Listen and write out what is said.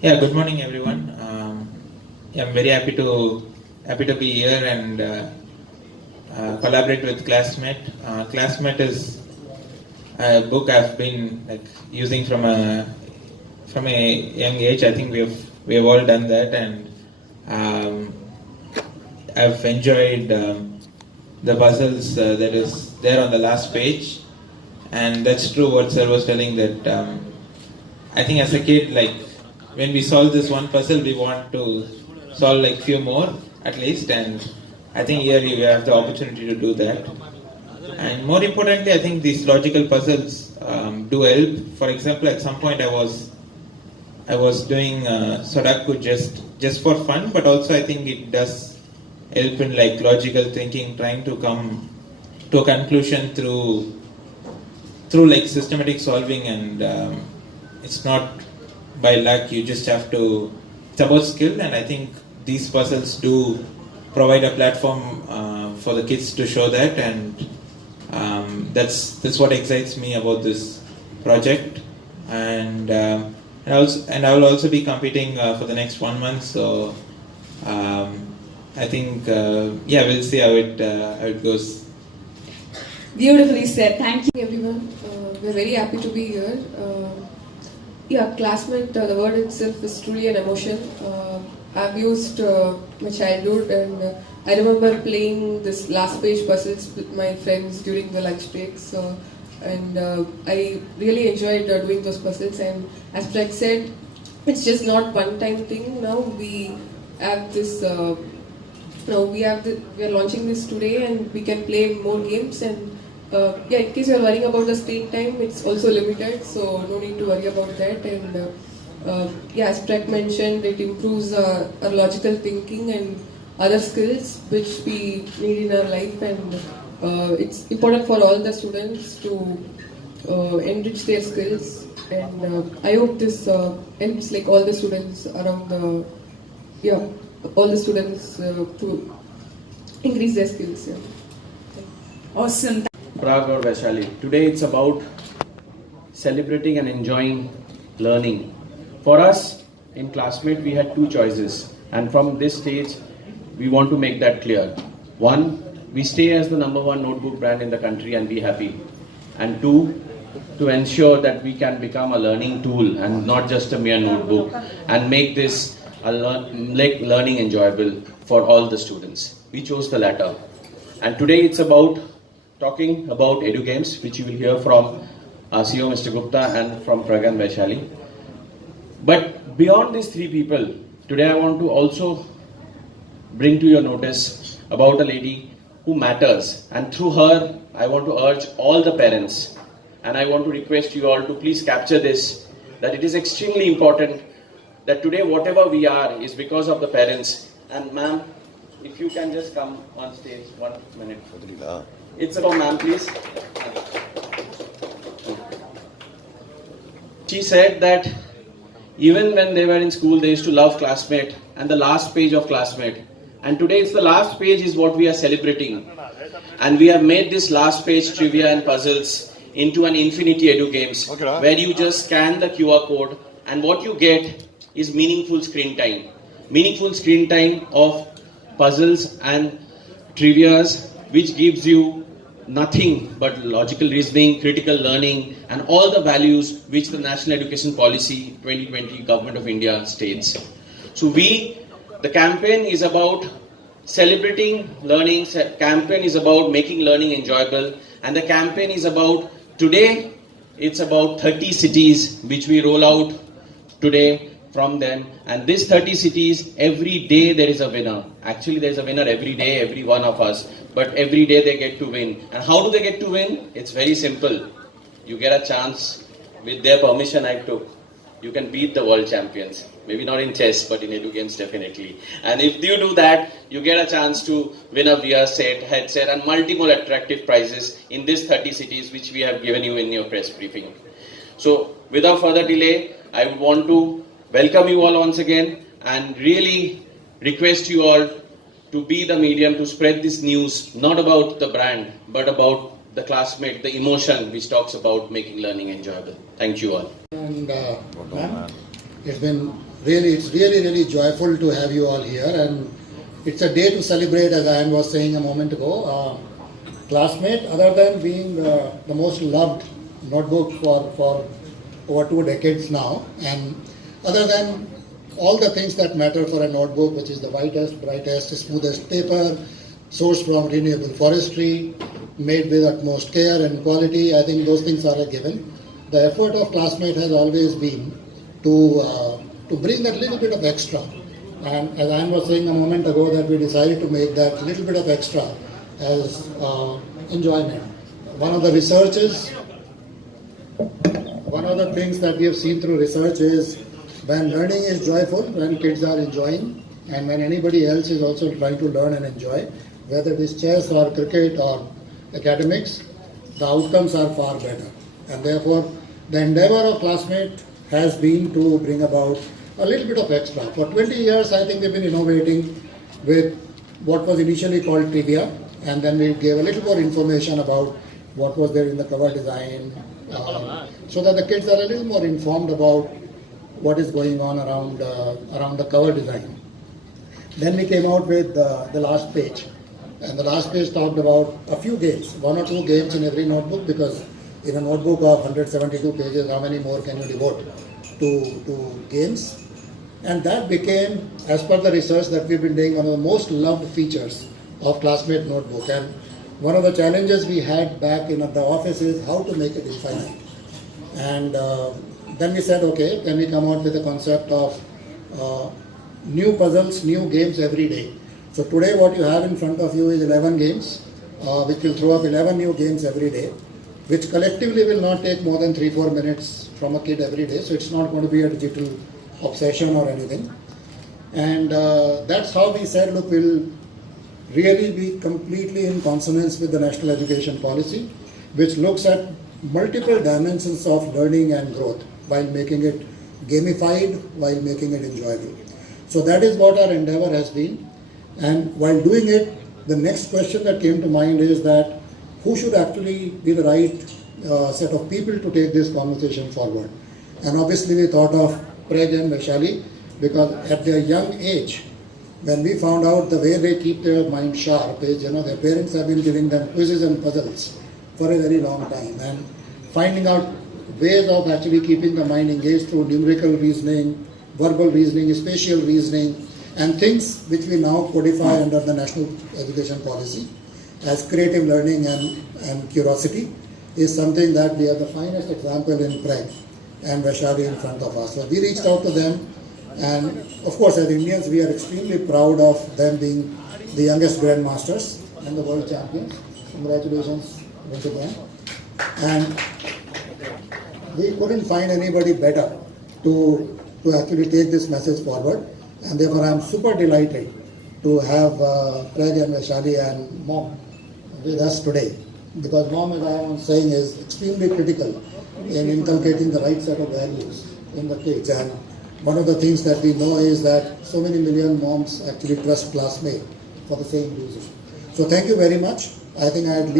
Yeah, good morning, everyone. Yeah, I'm very happy to be here and collaborate with Classmate. Classmate is a book I've been using from a young age. I think we have all done that, and um, I've enjoyed the puzzles that is there on the last page, and that's true what Sir was telling that. I think as a kid, when we solve this one puzzle, we want to solve few more at least, and I think here you have the opportunity to do that. And more importantly, I think these logical puzzles do help. For example, at some point I was doing Sudoku just for fun, but also I think it does help in logical thinking, trying to come to a conclusion through systematic solving, and it's not by luck. You just have to. It's about skill, and I think these puzzles do provide a platform for the kids to show that, and that's what excites me about this project. And I will also be competing for the next 1 month. So I think we'll see how it goes. Beautifully said. Thank you, everyone. We're very happy to be here. Classmate, the word itself is truly an emotion. I've used my childhood, and I remember playing this last page puzzles with my friends during the lunch breaks. I really enjoyed doing those puzzles. And as Prag said, it's just not one-time thing. Now we have this. We are launching this today, and we can play more games. And in case you are worrying about the screen time, it's also limited, so no need to worry about that. And as Prag mentioned, it improves our logical thinking and other skills which we need in our life. And it's important for all the students to enrich their skills. And I hope this helps all the students around all the students to increase their skills. Awesome. Praggnanandhaa Vaishali. Today it's about celebrating and enjoying learning. For us in Classmate, we had two choices, and from this stage we want to make that clear. One, we stay as the #1 notebook brand in the country and be happy. And two, to ensure that we can become a learning tool and not just a mere notebook, and make this learning enjoyable for all the students. We chose the latter. And today it's about talking about eduGAMES, which you will hear from our CEO Mr. Gupta and from Praggnanandhaa Vaishali. But beyond these three people, today I want to also bring to your notice about a lady who matters. And through her, I want to urge all the parents, and I want to request you all to please capture this, that it is extremely important that today whatever we are is because of the parents. And ma'am, if you can just come on stage 1 minute. It's about ma'am, please. She said that even when they were in school, they used to love Classmate and the last page of Classmate. And today it's the last page is what we are celebrating. And we have made this last page trivia and puzzles into an infinity eduGAMES, where you just scan the QR code, and what you get is meaningful screen time. Meaningful screen time of puzzles and trivias, which gives you nothing but logical reasoning, critical learning, and all the values which the National Education Policy 2020 Government of India states. So the campaign is about celebrating learning, campaign is about making learning enjoyable, and the campaign is about, today, it's about 30 cities which we roll out today from them. And these 30 cities, every day there is a winner. Actually, there is a winner every day, every one of us. But every day they get to win. And how do they get to win? It's very simple. You get a chance, with their permission I took, you can beat the world champions. Maybe not in chess, but in eduGAMES definitely. And if you do that, you get a chance to win a VR set, headset, and multiple attractive prizes in these 30 cities which we have given you in your press briefing. So without further delay, I would want to welcome you all once again and really request you all to be the medium to spread this news, not about the brand, but about the Classmate, the emotion which talks about making learning enjoyable. Thank you all. And it's been really, it's really joyful to have you all here, and it's a day to celebrate, as Ian was saying a moment ago. Classmate, other than being the most loved notebook for over 2 decades now, and other than all the things that matter for a notebook, which is the whitest, brightest, smoothest paper, sourced from renewable forestry, made with utmost care and quality, I think those things are a given. The effort of Classmate has always been to bring that little bit of extra. And as Ian was saying a moment ago, that we decided to make that little bit of extra as enjoyment. One of the things that we have seen through research is when learning is joyful, when kids are enjoying, and when anybody else is also trying to learn and enjoy, whether it is chess or cricket or academics, the outcomes are far better. And therefore, the endeavor of Classmate has been to bring about a little bit of extra. For 20 years, I think we've been innovating with what was initially called trivia, and then we gave a little more information about what was there in the cover design, so that the kids are a little more informed about what is going on around the cover design. Then we came out with the last page, and the last page talked about a few games, 1 or 2 games in every notebook, because in a notebook of 172 pages, how many more can you devote to games? And that became, as per the research that we've been doing, one of the most loved features of Classmate notebook. And one of the challenges we had back in the office is how to make it infinite. And then we said, okay, can we come out with a concept of new puzzles, new games every day. So today what you have in front of you is 11 games, which will throw up 11 new games every day, which collectively will not take more than 3-4 minutes from a kid every day. So it's not going to be a digital obsession or anything. And that's how we said, look, we'll really be completely in consonance with the National Education Policy, which looks at multiple dimensions of learning and growth while making it gamified, while making it enjoyable. So that is what our endeavor has been. And while doing it, the next question that came to mind is that who should actually be the right set of people to take this conversation forward? And obviously we thought of Praggnanandhaa Vaishali, because at their young age, when we found out the way they keep their mind sharp is, their parents have been giving them quizzes and puzzles for a very long time, and finding out ways of actually keeping the mind engaged through numerical reasoning, verbal reasoning, spatial reasoning, and things which we now codify under the National Education Policy as creative learning and curiosity, is something that we have the finest example in Pragg and Vaishali in front of us. So we reached out to them, and of course as Indians we are extremely proud of them being the youngest Grand Masters and the world champions. Congratulations once again. And we couldn't find anybody better to actually take this message forward, and therefore I am super delighted to have Pragg and Vaishali and Mom with us today, because Mom, as I was saying, is extremely critical in inculcating the right set of values in the kids. And one of the things that we know is that so many million moms actually trust Classmate for the same reason. So thank you very much. I think I had